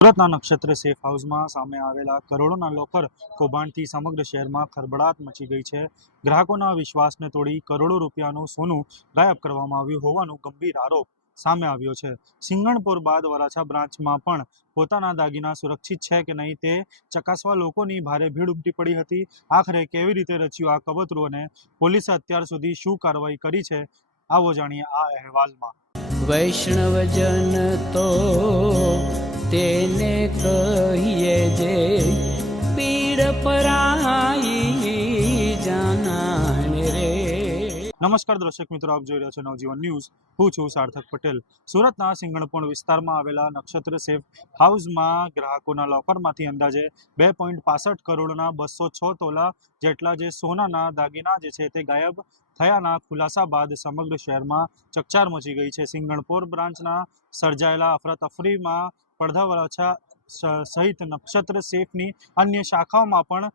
સુરતના નક્ષત્ર સેફ હાઉસમાં સામે આવેલા કરોડોના લોકર કૌભાંડથી સમગ્ર શહેરમાં ખળભળાટ મચી ગઈ છે. ગ્રાહકોના વિશ્વાસને તોડી કરોડો રૂપિયાનું સોનું ગાયબ કરવામાં આવ્યું હોવાનું ગંભીર આરોપ સામે આવ્યો છે. સિંગણપુર બાદ વરાછા બ્રાન્ચમાં પણ પોતાના દાગીના સુરક્ષિત છે કે નહીં તે ચકાસવા લોકોની ભારે ભીડ ઉમટી પડી હતી. આખરે કેવી રીતે રચ્યું આ કબતરું અને પોલીસે અત્યાર સુધી શું કાર્યવાહી કરી છે, આવો જાણીએ આ અહેવાલમાં. વૈષ્ણવજન તો તેને કહીએ જે પીડ પરાઈ જાનાને રે. નમસ્કાર દર્શક મિત્રો, આપ જોઈ રહ્યા છો નવજીવન ન્યૂઝ. હું છું સાર્થક પટેલ. સુરતના સિંગણપુર વિસ્તારમાં આવેલા નક્ષત્ર સેફ હાઉસમાં ગ્રાહકોના લોકરમાંથી અંદાજે 2.65 કરોડના 206 તોલા જેટલા જે સોનાના દાગીના જે છે તે ગાયબ થયાના ખુલાસા બાદ સમગ્ર શહેરમાં ચકચાર મચી ગઈ છે. સિંગણપુર બ્રાન્ચના સર્જાયેલા અફરાતફરીમાં પડધા વરાછા સહિત નક્ષત્ર સેફની અન્ય શાખાઓમાં પણ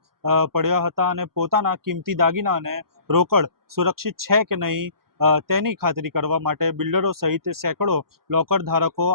પડ્યા હતા અને પોતાના કિંમતી દાગીના અને રોકડ સુરક્ષિત છે કે નહીં તેની ખાતરી કરવા માટે બિલ્ડરો સહિત સેંકડો લોકર ધારકો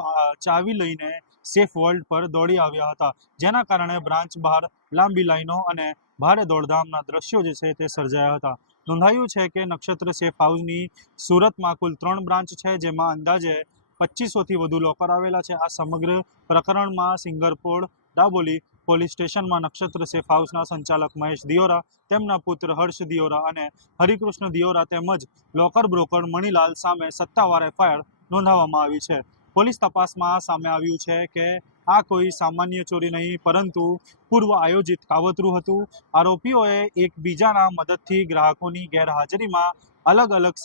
ચાવી લઈને સેફ વોલ્ટ પર દોડી આવ્યા હતા, જેના કારણે બ્રાન્ચ બહાર લાંબી લાઈનો અને ભારે દોડધામના દ્રશ્યો જે છે તે સર્જાયા હતા. નોંધાયું છે કે નક્ષત્ર સેફ હાઉસની સુરતમાં કુલ 3 બ્રાન્ચ છે, જેમાં અંદાજે 2500થી વધુ લોકર આવેલા છે. આ સમગ્ર પ્રકરણમાં સિંગણપુર દાબોલી પોલીસ સ્ટેશનમાં નક્ષત્ર સેફ હાઉસના સંચાલક મહેશ દિયોરા, તેમના પુત્ર હર્ષ દિયોરા અને હરિકૃષ્ણ દિયોરા તેમજ લોકર બ્રોકર મણીલાલ સામે સત્તાવાર એફઆઈઆર નોંધાવવામાં આવી છે. પોલીસ તપાસમાં સામે આવ્યું છે કે આ કોઈ સામાન્ય ચોરી નહીં પરંતુ પૂર્વ આયોજિત કાવતરું હતું. આરોપીઓએ એકબીજાના મદદથી ગ્રાહકોની ગેરહાજરીમાં અલગ અલગ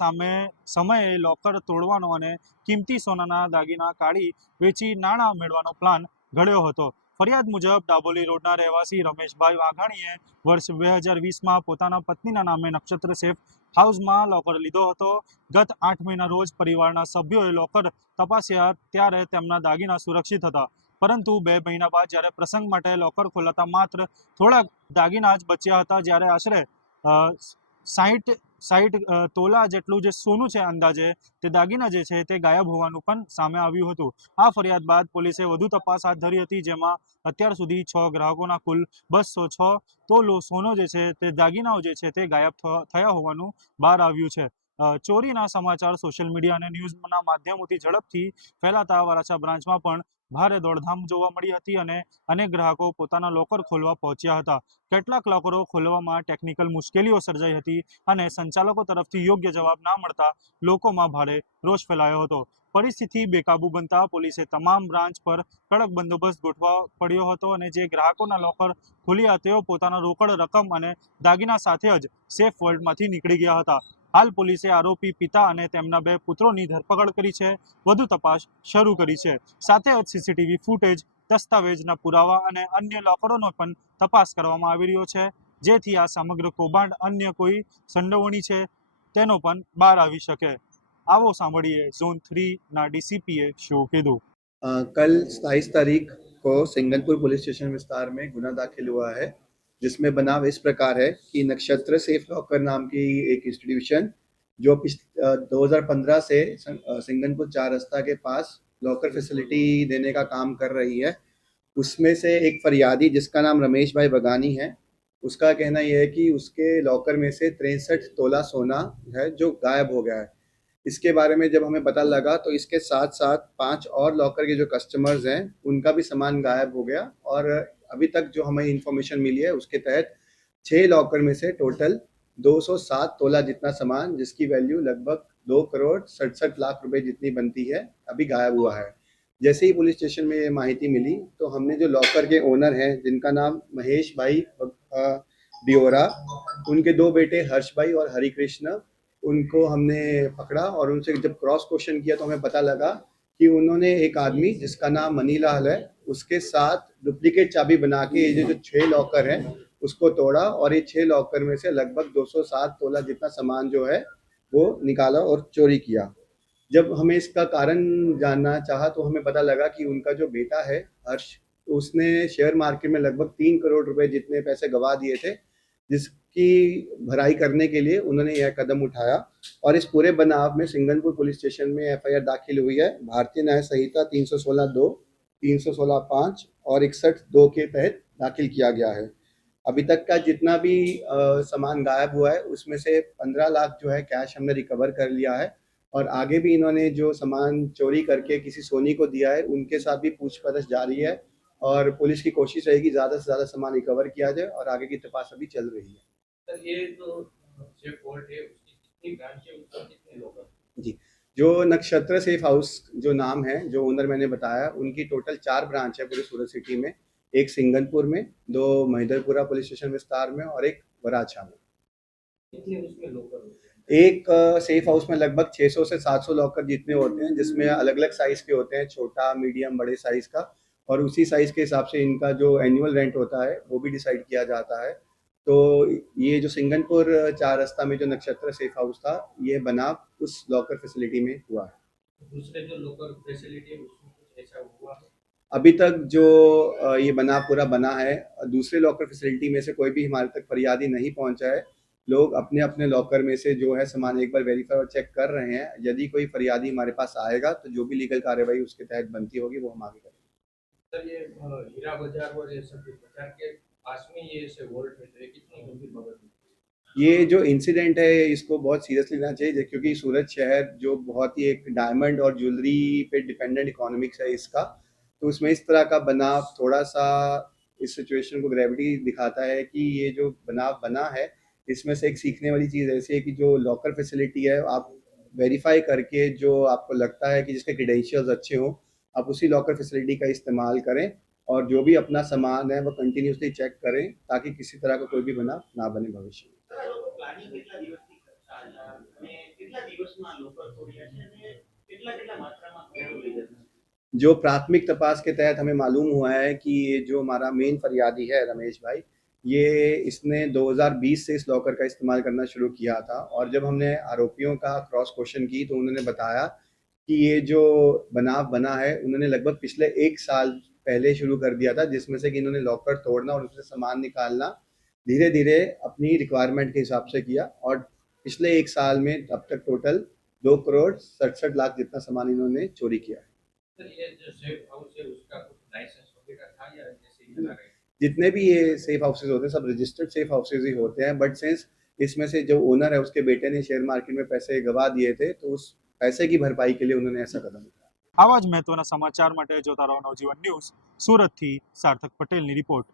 સમયે લોકર તોડવાનો અને કિંમતી સોનાના દાગીના કાઢી વેચી નાણાં મેળવવાનો પ્લાન ઘડ્યો હતો. ફરિયાદ મુજબ ડાબોલી રોડના રહેવાસી રમેશભાઈ વાઘાણીએ વર્ષ 2020માં પોતાના પત્નીના નામે નક્ષત્ર સેફ હાઉસમાં લોકર લીધો હતો. ગત 8 મહિના રોજ પરિવારના સભ્યોએ લોકર તપાસ્યા ત્યારે તેમના દાગીના સુરક્ષિત હતા, પરંતુ 2 મહિના બાદ જ્યારે પ્રસંગ માટે લોકર ખોલાતા માત્ર થોડા દાગીના જ બચ્યા હતા, જ્યારે આશરે 60 તોલા જેટલું જે સોનું છે અંદાજે તે દાગીના જે છે તે ગાયબ હોવાનું પણ સામે આવ્યું હતું. આ ફરિયાદ બાદ પોલીસે વધુ તપાસ હાથ ધરી હતી, જેમાં અત્યાર સુધી 6 ગ્રાહકોના કુલ 206 તોલો સોનો જે છે તે દાગીનાઓ જે છે તે ગાયબ થયા હોવાનું બહાર આવ્યું છે. ચોરીના સમાચાર સોશિયલ મીડિયા અને ન્યૂઝના માધ્યમોથી ઝડપથી ફેલાતા વરાછા બ્રાન્ચમાં પણ ભારે દોડધામ જોવા મળી હતી અને અનેક ગ્રાહકો પોતાના લોકર ખોલવા પહોંચ્યા હતા. કેટલાક લોકરો ખોલવામાં ટેકનિકલ મુશ્કેલીઓ સર્જાઈ હતી અને સંચાલકો તરફથી યોગ્ય જવાબ ના મળતા લોકોમાં ભારે રોષ ફેલાયો હતો. પરિસ્થિતિ બેકાબુ બનતા પોલીસે તમામ બ્રાન્ચ પર કડક બંદોબસ્ત ગોઠવવા પડ્યો હતો અને જે ગ્રાહકોના લોકર ખોલ્યા તેઓ પોતાના રોકડ રકમ અને દાગીના સાથે જ સેફ વોલ્ટમાંથી નીકળી ગયા હતા. હાલ પોલીસે આરોપી પિતા અને તેમના 2 પુત્રોની ધરપકડ કરી છે. વધુ તપાસ શરૂ કરી છે. સાથે જ સીસીટીવી ફૂટેજ, દસ્તાવેજના પુરાવા અને અન્ય લોકરોનો પણ તપાસ કરવામાં આવી રહ્યો છે, જેથી આ સમગ્ર કૌભાંડ અન્ય કોઈ સંડોવણી છે તેનો પણ બહાર આવી શકે. आओ सांभळिए जोन 3 ना डीसीपीए શું કીધું. कल 27 तारीख को सिंगनपुर पुलिस स्टेशन विस्तार में गुना दाखिल हुआ है, जिसमें बनाव इस प्रकार है कि नक्षत्र सेफ लॉकर नाम की एक इंस्टीट्यूशन जो 2015 से सिंगनपुर 4 रास्ता के पास लॉकर फैसिलिटी देने का काम कर रही है, उसमें से एक फरियादी जिसका नाम रमेश भाई बगानी है, उसका कहना यह है कि उसके लॉकर में से 63 तोला सोना है जो गायब हो गया है. इसके बारे में जब हमें पता लगा तो इसके साथ साथ 5 और लॉकर के जो कस्टमर्स हैं उनका भी सामान गायब हो गया और अभी तक जो हमें इंफॉर्मेशन मिली है उसके तहत 6 लॉकर में से टोटल 207 तोला जितना सामान, जिसकी वैल्यू लगभग 2,67,00,000 रुपए जितनी बनती है, अभी गायब हुआ है. जैसे ही पुलिस स्टेशन में ये माहिती मिली तो हमने जो लॉकर के ओनर हैं जिनका नाम महेश भाई दियोरा, उनके 2 बेटे हर्ष भाई और हरिकृष्ण, उनको हमने पकड़ा और उनसे जब क्रॉस क्वेश्चन किया तो हमें पता लगा कि उन्होंने एक आदमी जिसका नाम मनीलाल है उसके साथ डुप्लीकेट चाबी बना के ये जो 6 लॉकर हैं उसको तोड़ा और ये 6 लॉकर में से लगभग 207 तोला जितना सामान जो है वो निकाला और चोरी किया. जब हमें इसका कारण जानना चाहा तो हमें पता लगा कि उनका जो बेटा है हर्ष, उसने शेयर मार्केट में लगभग 3 करोड़ रुपए जितने पैसे गवा दिए थे, जिसकी भराई करने के लिए उन्होंने यह कदम उठाया. और इस पूरे बनाव में सिंगनपुर पुलिस स्टेशन में एफआईआर दाखिल हुई है भारतीय न्याय संहिता 316(2), 316(5) और 61(2) के तहत दाखिल किया गया है। अभी तक का जितना भी सामान गायब हुआ है उसमें से 15 लाख जो है कैश हमने रिकवर कर लिया है और आगे भी इन्होंने जो सामान चोरी करके किसी सोनी को दिया है उनके साथ भी पूछपरछ जारी है और पुलिस की कोशिश रहेगी ज़्यादा से ज़्यादा सामान रिकवर किया जाए और आगे की तपास अभी चल रही है। सर ये जो सेफ वॉल्ट है उसकी कितनी ब्रांच है, उसमें कितने लोग हैं? जी, जो नक्षत्र सेफ हाउस जो नाम है, जो ओनर मैंने बताया, उनकी टोटल 4 ब्रांच है पूरे सूरत सिटी में। एक सिंगनपुर में, 2 महिदरपुरा पुलिस स्टेशन विस्तार में और एक वराछा में। कितने उसमें लॉकर होते हैं? एक सेफ हाउस में लगभग 600 से 700 लॉकर जितने होते हैं, जिसमें अलग-अलग साइज़ के होते हैं, छोटा, मीडियम, बड़े साइज़ का और उसी साइज़ के हिसाब से इनका जो एनुअल रेंट होता है, वो भी डिसाइड किया जाता है। तो ये जो सिंगनपुर 4 रास्ता में जो नक्षत्र सेफ हाउस था, ये बना उस लॉकर फैसिलिटी में हुआ है। दूसरे जो लॉकर फैसिलिटी है उसमें कुछ ऐसा हुआ है? अभी तक जो ये पूरा बना है, दूसरे लॉकर फैसिलिटी में से कोई भी हमारे तक फरियादी नहीं पहुंचा है। लोग अपने-अपने लॉकर में से जो है सामान एक बार वेरीफाई और चेक कर रहे हैं। यदि कोई फरियादी हमारे पास आएगा तो जो भी लीगल कार्रवाई उसके तहत बनती होगी वो हम आगे करेंगे। सर ये हीरा बाजार और ये सब बाजार के पास में ये ऐसे वॉल्ट है, तो ये कितनी गंभीर बाबत है? ये जो इंसिडेंट है इसको बहुत सीरियसली लेना चाहिए क्योंकि सूरत शहर जो बहुत ही एक डायमंड और ज्वेलरी पे डिपेंडेंट इकोनॉमिक्स है इसका, तो उसमें इस तरह का बनाव थोड़ा-सा इस सिचुएशन को ग्रेविटी दिखाता है कि ये जो बनाव बना है, इसमें से एक सीखने वाली चीज़ ऐसी है कि जो लॉकर फैसिलिटी है, आप वेरीफ़ाई करके जो आपको लगता है कि जिसके क्रेडेंशियल्स अच्छे हों, आप उसी लॉकर फैसिलिटी का इस्तेमाल करें और जो भी अपना सामान है, वो कंटिन्यूअसली चेक करें ताकि किसी तरह का कोई भी बनाव ना बने भविष्य में। પ્લાનિંગ કેટલા દિવસથી કરતા હતા અને કેટલા દિવસમાં લોકર તોડ્યા છે અને કેટલા માત્રામાં ભેળો લઈ જતા? जो प्राथमिक तपास के तहत हमें मालूम हुआ है कि ये जो हमारा मेन फरियादी है रमेश भाई, ये इसने 2020 से इस लॉकर का इस्तेमाल करना शुरू किया था और जब हमने आरोपियों का क्रॉस क्वेश्चन की तो उन्होंने बताया कि ये जो बनाव बना है उन्होंने लगभग पिछले 1 साल पहले शुरू कर दिया था, जिसमें से कि इन्होंने लॉकर तोड़ना और उससे सामान निकालना धीरे-धीरे अपनी रिक्वायरमेंट के हिसाब से किया और पिछले 1 साल में अब तक टोटल 2 करोड़ 67 लाख जितना सामान इन्होंने चोरी किया है। सर ये जो सेफ हाउस है उसका कुछ लाइसेंस वगैरह था या जैसे ही बना रहे? जितने भी ये सेफ हाउसेज होते हैं सब रजिस्टर्ड सेफ हाउसेज ही होते हैं, बट सिंस इसमें से जो ओनर है उसके बेटे ने शेयर मार्केट में पैसे गवा दिए थे तो उस पैसे की भरपाई के लिए उन्होंने ऐसा कदम उठाया। આવા જ મહત્વના સમાચાર માટે જોતા રહો નવજીવન ન્યૂઝ. સુરતથી સાર્થક પટેલની રિપોર્ટ.